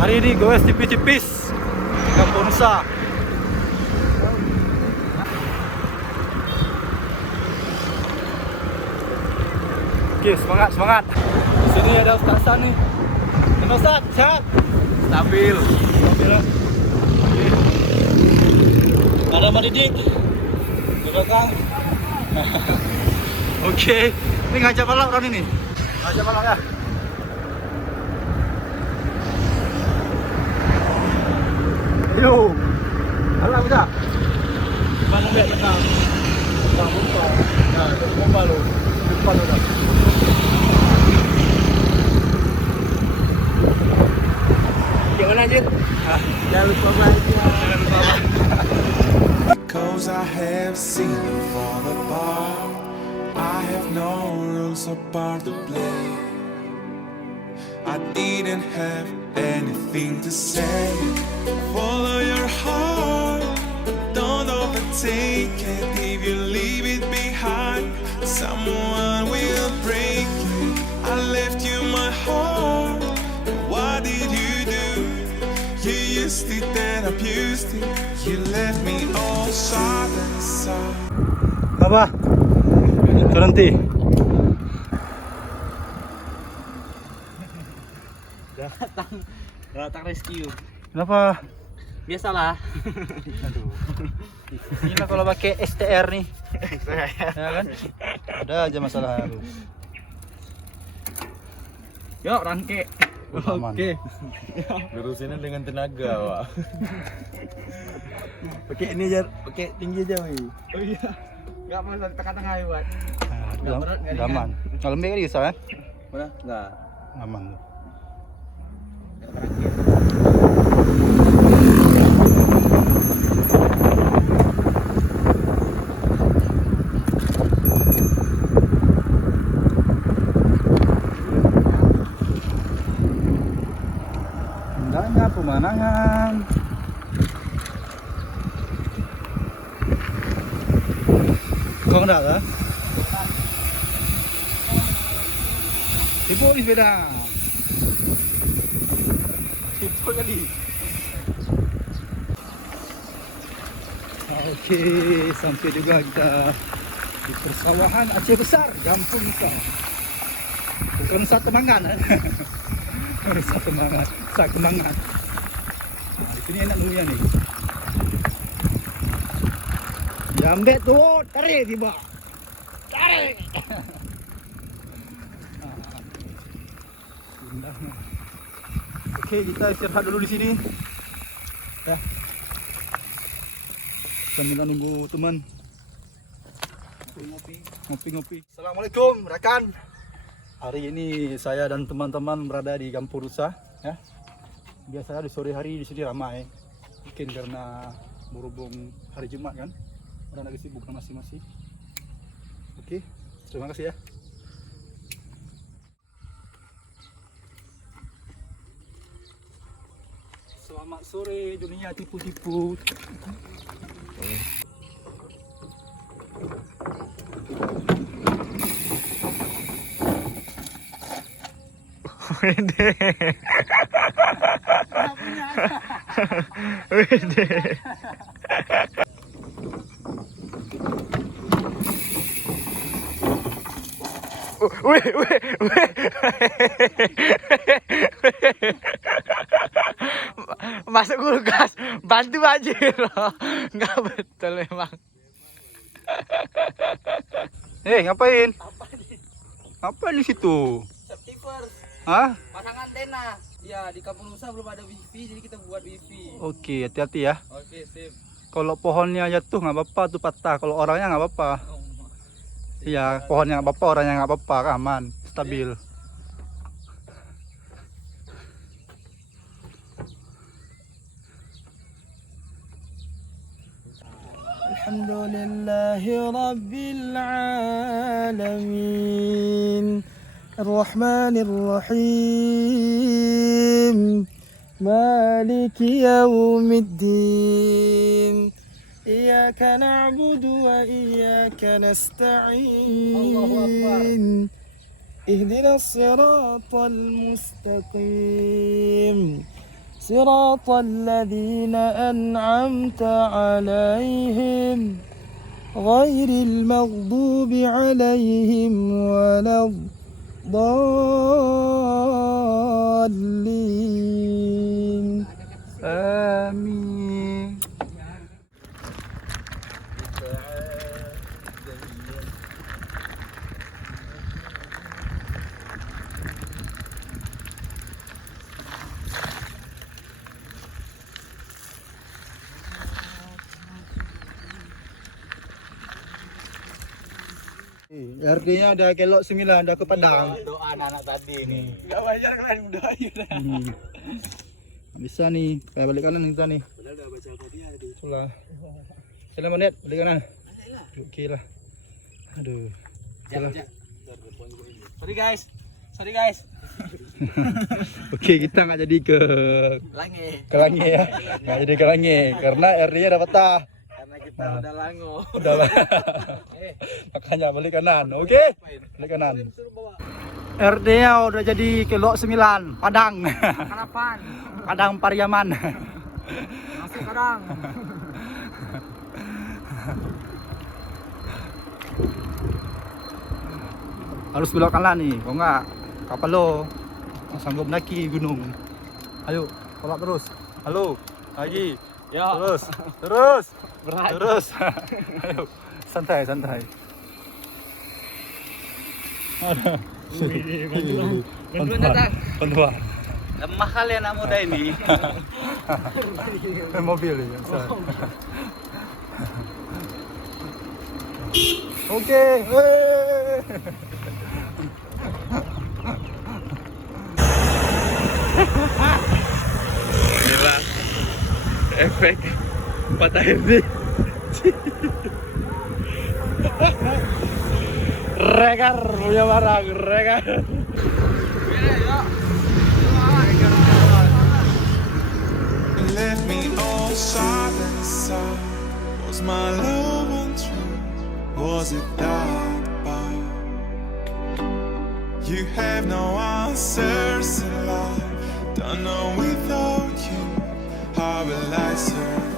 Hari ini goes tipis-tipis di Kampung Nusa. Oke, semangat, semangat. Di sini ada Ustaz Hasan nih. Gimana Ustaz? Sehat? Stabil. Stabil lah. Oke. Ada Mbak Didik di belakang. Oke, ini ngajak balap orang ini. Ngajak balap ya. Yo, balap bisa. Mana lihat tentang bomba. Ya, bomba lo. Depan lo dah. Gimana Jin? Jangan lupa like ya. Jangan lupa like. Cause I have seen you fall apart. I have no rules apart to play. I didn't have anything to say. Follow your heart, don't overtake it. If you leave it behind, someone will break you. I left you my heart. What did you do? You used it, then abused it. You left me all sad and sad. Apa? Berhenti. Datang rescue. Kenapa? Biasalah. Aduh. Ini lah kalau pakai STR nih. Ya kan? Ada aja masalah. Yuk, rangke. Aman. Oke. Lurusinnya dengan tenaga, Wak. Pakai ini aja, pakai tinggi aja, weh. Oh iya. Enggak mau tengah-tengah ya, buat. Nah, udah aman. Kalau lembek kan bisa kan? Mana? Enggak. Aman tuh. Indahnya pemandangan. Kau enggak lah? Ibu di sepeda. Itu kali. Oke, sampai juga kita di persawahan Aceh Besar, Kampung Nusa. Bukan Nusa Temanggan, Nusa Temanggan, Nusa Kemangan. Nah, di sini enak dulunya nih. Jambe tuh, tarik tiba. Tarik. Indahnya. Oke, kita istirahat dulu di sini. Ya. Sambil nunggu teman. Ngopi-ngopi. Assalamualaikum rekan. Hari ini saya dan teman-teman berada di Kampung Nusa. Ya. Biasanya di sore hari di sini ramai. Mungkin karena berhubung hari Jumat kan. Orang lagi sibuk masing-masing. Oke, terima kasih ya. Selamat sore dunia tipu-tipu. Wede. Wede. Wih. Masuk kulkas, bantu aja loh. Nggak betul memang. Ngapain? Ngapain di situ? Septivers, Hah? pasang antena. Ya, di Kampung Nusa belum ada wifi, jadi kita buat wifi. Oke, hati-hati ya. Oke, sip. Kalau pohonnya jatuh nggak apa-apa, tuh patah. Kalau orangnya nggak apa-apa. Iya, pohonnya nggak apa-apa, orangnya nggak apa-apa, aman, stabil. Alhamdulillahi Rabbil Alamin Ar-Rahmanir Rahim Maliki Yawmiddin Iyyaka na'budu wa iyyaka nasta'in Ihdinas siratal mustaqim صراط الذين أنعمت عليهم غير المغضوب عليهم ولا الضالين Amin. Artinya ada kelok 9, ada ke Padang. Doa anak tadi nih. Gak wajar kalian berdoa Bisa nih, kayak balik kanan kita nih. Padahal udah baca Al-Fatihah tadi. Itulah. Salam menit, balik kanan. Oke lah. Aduh. Salah. Sorry guys Oke, kita nggak jadi ke Lange ya. Nggak jadi ke Lange karena RD-nya dapat tah. Karena kita udah lango. Udah lah. Makanya balik kanan. Oke. Balik kanan. RD-nya udah jadi kelok 9, Padang. Harapan Padang Pariaman. masih kadang Harus belok kanan nih, kok nggak kapal lo nggak sanggup naiki gunung. Ayo, tolak terus. Halo, lagi. Ya. Terus. Berat. Terus. Ayo, santai. Bantuan. Lemah kali anak muda ini. Mobil ya. Oke. Inilah efek patah hati. Rekar punya barang, rekar. Left me all side and side. Was my love untrue? Was it that bad? You have no answers in life. Don't know without you how will I survive?